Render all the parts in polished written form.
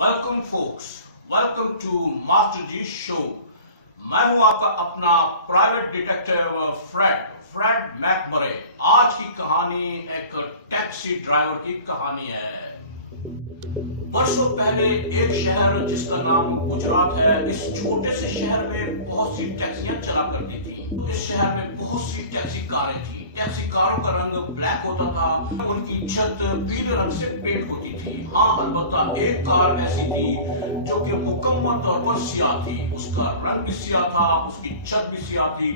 Welcome folks, welcome to master ji show. मैं हूं आपका अपना प्राइवेट डिटेक्टिव फ्रेड मैकमरे। आज की कहानी एक टैक्सी ड्राइवर की कहानी है। वर्षों पहले एक शहर जिसका नाम गुजरात है, इस छोटे से शहर में बहुत सी टैक्सियां चला करती थी। इस शहर में बहुत सी टैक्सी कारें थी। टैक्सी कारों का रंग ब्लैक होता था, उनकी छत पीले रंग से पेंट होती थी। हाँ, अलबत्ता एक कार ऐसी थी जो कि मुकम्मल तौर पर सियाह थी। उसका रंग भी सियाह था, उसकी छत भी सियाह थी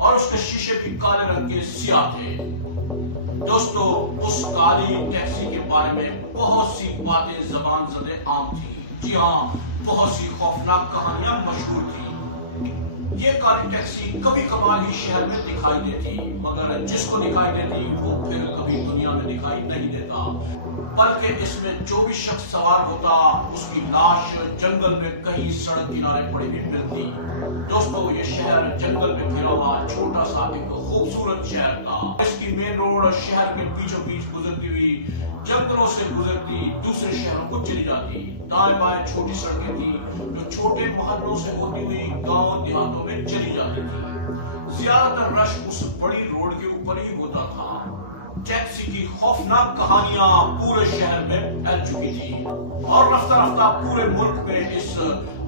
और उसके शीशे भी काले रंग के सियाह थे। दोस्तों, उस काली टैक्सी के बारे में बहुत सी बातें ज़बान ज़दे आम थी। जी हाँ, बहुत सी खौफनाक कहानियां मशहूर थी। ये काली टैक्सी कभी कभार ही शहर में दिखाई देती, मगर जिसको दिखाई देती वो फिर कभी दुनिया में दिखाई नहीं देता। बल्कि इसमें जो भी शख्स सवार होता उसकी लाश जंगल में कहीं सड़क किनारे पड़ी हुई मिलती। दोस्तों, ये शहर जंगल में घिरा हुआ छोटा सा एक खूबसूरत शहर था। इसकी मेन रोड शहर के बीचों बीच गुजरती हुई जंगलों से गुजरती दूसरे शहरों को चली जाती। दाएं बाएं छोटी सड़कें थी जो छोटे मोहल्लों से होती हुई गांव देहातों में चली जाती थी। ज्यादातर रश उस बड़ी रोड के ऊपर ही होता था। टैक्सी की खौफनाक कहानियां पूरे शहर में फैल चुकी थी और रफ्ता रफ्ता पूरे मुल्क में इस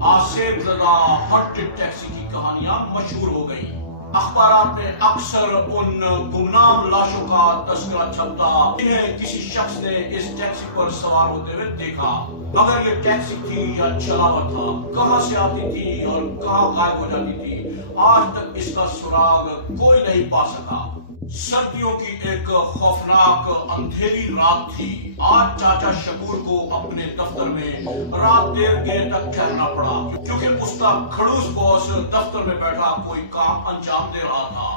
आसेब ज़दा हॉन्टेड टैक्सी की कहानियां मशहूर हो गई। अखबारात में अक्सर उन गुमनाम लाशों का तस्करा छपता जिन्हें किसी शख्स ने इस टैक्सी पर सवार होते हुए देखा। मगर ये टैक्सी थी या चलावा था, कहां से आती थी और कहां गायब हो जाती थी, आज तक इसका सुराग कोई नहीं पा सका। सर्दियों की एक खौफनाक अंधेरी रात थी। आज चाचा शकूर को अपने दफ्तर में रात देर तक ठहरना पड़ा, क्योंकि उसका खड़ूस बॉस दफ्तर में बैठा कोई काम अंजाम दे रहा था।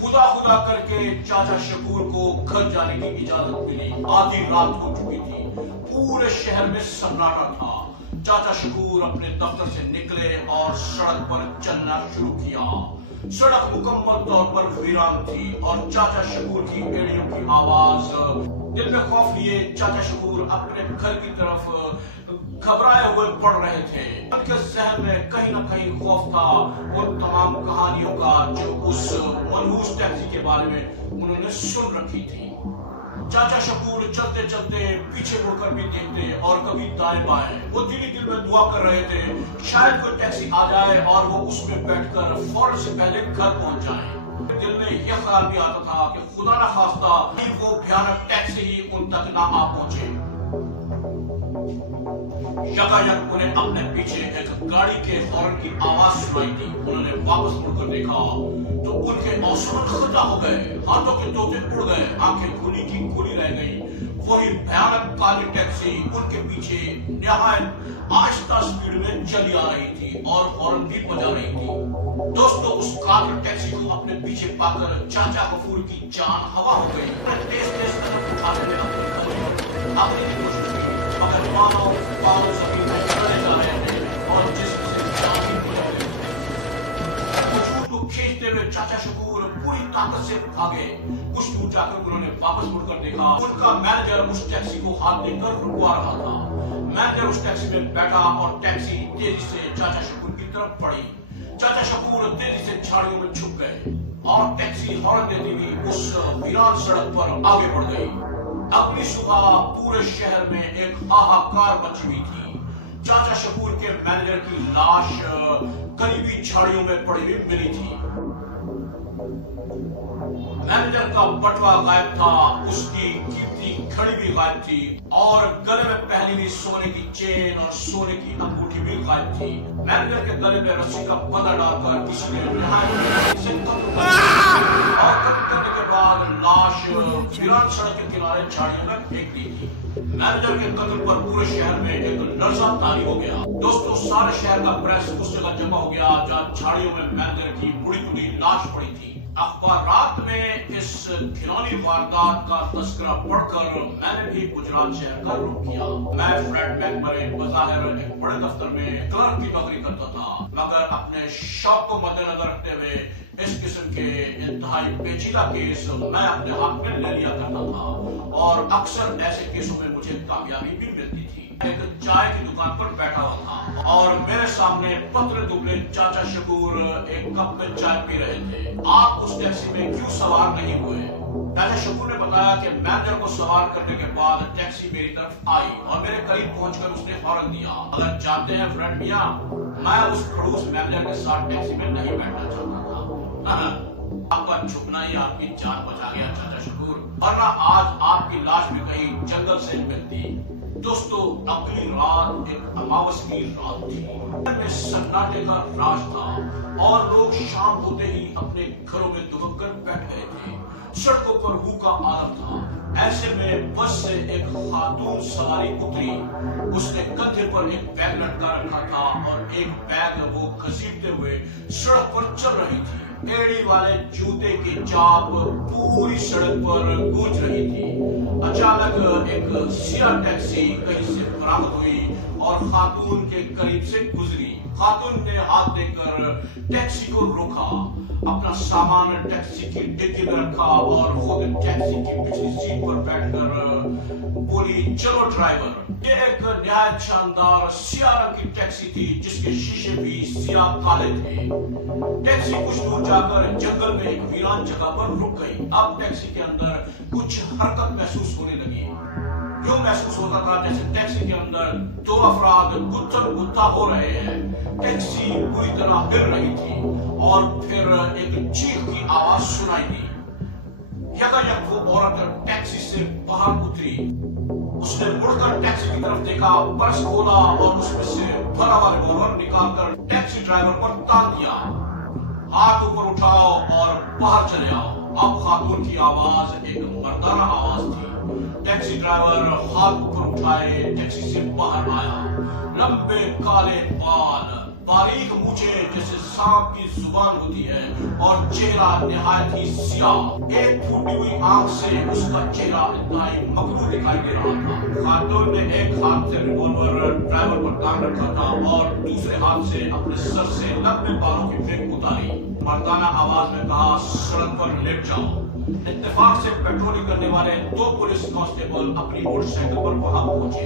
खुदा खुदा करके चाचा शकूर को घर जाने की इजाजत मिली। आधी रात हो चुकी थी, पूरे शहर में सन्नाटा था। चाचा शकूर अपने दफ्तर से निकले और सड़क पर चलना शुरू किया। सड़क मुकम्मल तौर पर वीरान थी और चाचा शकूर की एड़ियों की आवाज दिल में खौफ लिए चाचा शकूर अपने घर की तरफ घबराए हुए पड़ रहे थे। उनके जहन में कहीं ना कहीं खौफ था उन तमाम कहानियों का जो उस मनहूस टैक्सी के बारे में उन्होंने सुन रखी थी। चाचा शकूर चलते चलते पीछे मुड़कर भी देखते और कभी दाएं बाएं। वो दिल ही दिल में दुआ कर रहे थे शायद कोई टैक्सी आ जाए और वो उसमें बैठकर फौरन से पहले घर पहुंच जाए। दिल में यह ख्याल भी आता था कि खुदा न खास्ता कि वो भयानक टैक्सी ही उन तक ना आ पहुंचे। यकायक उन्हें अपने पीछे एक गाड़ी के हॉर्न की आवाज सुनाई दी। उन्होंने वापस मुड़कर देखा तो उनके औसमन खता हो गए, हाथों के तोते उड़ गए, आंखें खुली की खुली रह गई। वही भयानक काली टैक्सी उनके पीछे निहायत आहिस्ता स्पीड में चली आ रही थी और हॉर्न भी बजा रही थी। दोस्तों, उस काली टैक्सी को अपने पीछे पाकर चाचा गफूर की जान हवा हो गई। तेज तेज कदम उठाने में अपनी कोशिश की, मगर मानो पांव जमीन में चले जा रहे थे और जिसम से जान ही निकल गई। को खींचते हुए चाचा शकूर पूरी ताकत से भागे। कुछ दूर जाकर उन्होंने वापस मुड़कर देखा, उनका मैनेजर उस टैक्सी को हाथ देकर रुकवा रहा था। मैनेजर उस टैक्सी में बैठा और टैक्सी तेजी से चाचा शकूर की तरफ बढ़ी। चाचा शकूर तेजी से झाड़ियों में छुप गए और टैक्सी हॉर्न देती हुई उस वीरान सड़क पर आगे बढ़ गई। अगली सुबह पूरे शहर में एक हाहाकार मची हुई थी। चाचा शकूर के मैनेजर की लाश करीबी झाड़ियों में पड़ी हुई मिली थी। मैनेजर का बटवा गायब था, उसकी कीमती घड़ी भी गायब थी और गले में पहनी हुई सोने की चेन और सोने की अंगूठी भी गायब थी। मैनेजर के गले में रस्सी का बंधा डालकर किसी ने करने के बाद लाश वीरान सड़क के किनारे झाड़ियों में फेंक दी थी। मैनेजर के कत्ल पर पूरे शहर में एक लर्जा तारी हो गया। दोस्तों, सारे शहर का प्रेस उस जगह जमा हो गया जहाँ झाड़ियों में मैनेजर की बुरी बुरी लाश पड़ी थी। अखबारात में इस घिनौनी वारदात का तस्करा पढ़कर मैंने भी गुजरात शहर का रुख किया। मैं फ्रेड मैकमरे बज़ाहिर एक बड़े दफ्तर में क्लर्क की नौकरी करता था, मगर अपने शौक को मद्देनजर रखते हुए इस किस्म के इंतहाई पेचीदा केस मैं अपने हाथ में ले लिया करता था और अक्सर ऐसे केसों में मुझे कामयाबी भी मिलती थी। ایک چائے کی دکان پر بیٹھا ہوا تھا اور میرے سامنے پتلے دبلے چاچا شکور ایک کپ میں چائے پی رہے تھے۔ آپ اس ٹیکسی میں کیوں سوار نہیں ہوئے؟ چاچا شکور نے بتایا کہ مینیجر کو سوار کرنے کے بعد ٹیکسی میری طرف آئی اور میرے قریب پہنچ کر اس نے ہارن دیا۔ اگر جانتے ہیں فرینڈ میاں، میں اس کھڑوس مینیجر کے ساتھ ٹیکسی میں نہیں بیٹھنا چاہتا تھا۔ آپ کا چھپنا ہی آپ کی جان بچا گیا چاچا شکور، ورنہ آج آپ کی لاش بھی کہیں جنگل سے ملتی۔ دوستو، اگلی رات ایک اماوس کی رات تھی۔ میں سناٹے کا راج تھا اور لوگ شام ہوتے ہی اپنے گھروں میں دبک کر بیٹھ گئے تھے۔ سڑکوں پر ہو کا عالم تھا۔ ایسے میں بس سے ایک خاتون سواری اتری۔ اس نے کندھے پر ایک بیگ لٹکا رکھا تھا اور ایک بیگ وہ گھسیٹتے ہوئے سڑک پر چل رہی تھی۔ ایڑی والے جوتے کی چاپ پوری سڑک پر گونج رہی تھی۔ اچانک ایک سیاہ ٹیکسی کہیں سے برآمد ہوئی اور خاتون کے قریب سے گزری۔ خاتون نے ہاتھ دے کر ٹیکسی کو روکا، اپنا سامان ٹیکسی کی ڈگی میں رکھا اور خود ٹیکسی کی پچھلی سیٹ پر بیٹھ کر بولی، چلو ڈرائیور۔ یہ ایک نہایت شاندار سیاہ رنگ کی ٹیکسی تھی جس کے شیشے بھی سیاہ کالے تھے۔ ٹیکسی کچھ دور جا کر جنگل میں ایک ویران جگہ پر رک گئی۔ اب ٹیکسی کے اندر کچھ حرکت محسوس ہونے لگی۔ یوں محسوس ہوتا تھا جیسے ٹیکسی کے اندر دو افراد گتھم گتھا ہو رہے ہیں۔ ٹیکسی پوری طرح ہل رہی تھی اور پھر ایک چیخ کی آواز سنائی دی۔ یکایک وہ عورت ٹیکسی سے باہر اتری۔ اس نے مڑ کر ٹیکسی کی طرف دیکھا، پرس کھولا اور اس میں سے بھرا ہوا ریوالور نکال کر ٹیکسی ڈرائیور پر تان دیا۔ ہاتھ اوپر اٹھاؤ اور باہر چلے آؤ۔ اب خاتون کی آواز ایک مردانہ آواز تھی۔ ٹیکسی ڈرائیور ہاتھ اوپر اٹھائے ٹیکسی سے باہر آیا۔ لمبے کالے بال، باریک مونچھیں جیسے سانپ کی زبان ہوتی ہے اور چہرہ نہایت ہی سیاہ۔ ایک پھوٹی ہوئی آنکھ سے اس کا چہرہ انتہائی مکروہ دکھائی دے رہا تھا۔ خاتون نے ایک ہاتھ سے ریوالور ڈرائیور پر تان رکھا تھا اور دوسرے ہاتھ سے اپنے سر سے لمبے بالوں کی پھینک اتاری۔ مردانہ آواز میں کہا، سڑک پر لیٹ جاؤ۔ اتفاق سے پیٹرولنگ کرنے والے دو پولیس کانسٹیبل اپنی موٹر سائیکل پر وہاں پہنچے۔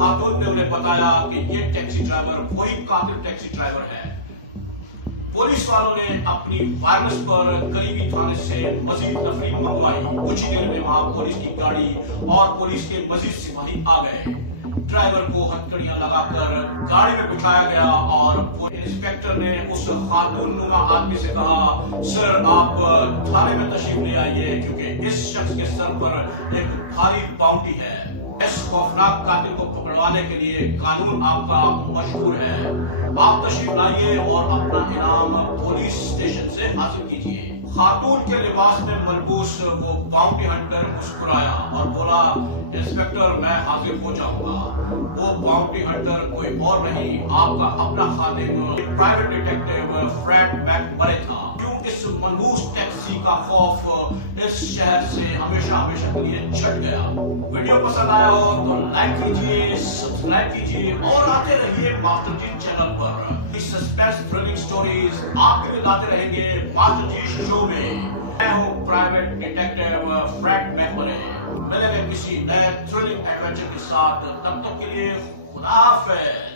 خاتون نے انہیں بتایا کہ یہ ٹیکسی ڈرائیور وہی قاتل ٹیکسی ڈرائیور ہے۔ پولیس والوں نے اپنی وائرلیس پر قریبی تھانے سے مزید تفریح منگوائی۔ کچھ دیر میں وہاں پولیس کی گاڑی اور پولیس کے مزید سپاہی آ گئے۔ ڈرائیور کو ہتھکڑیاں لگا کر گاڑی میں بٹھایا گیا اور انسپیکٹر نے اس خاتون نما آدمی سے کہا، سر آپ تھانے میں تشریف لے آئیے کیونکہ اس شخص کے سر پر ایک بھاری باؤنڈی ہے۔ اس خوفناک قاتل کو پکڑوانے کے لیے قانون آپ کا مشہور ہے۔ آپ تشریف لائیے اور اپنا انعام پولیس اسٹیشن سے حاصل کیجیے۔ خاتون کے لباس میں ملبوس وہ باؤنڈی ہنٹر مسکرایا اور بولا، انسپیکٹر میں حاضر ہو جاؤں گا۔ وہ باؤنڈی ہنٹر کوئی اور نہیں، آپ کا اپنا خادم پرائیویٹ ڈیٹیکٹیو فریڈ میک برے تھا۔ کیوں اس منحوس ٹیکسی کا خوف اس شہر سے ہمیشہ ہمیشہ کے لیے چھٹ گیا۔ ویڈیو پسند آیا ہو تو لائک کیجیے، سبسکرائب کیجیے اور آتے رہیے ماسٹر جی چینل پر۔ سسپینس تھرلنگ سٹوریز آپ کے لیے لاتے رہیں گے ماسٹر جی شو میں۔ میں ہوں پرائیویٹ ڈیٹیکٹیو فریڈ میک برے۔ ملیں گے کسی نئے تھرلنگ ایڈونچر کے ساتھ، تب تک کے لیے خدا حافظ۔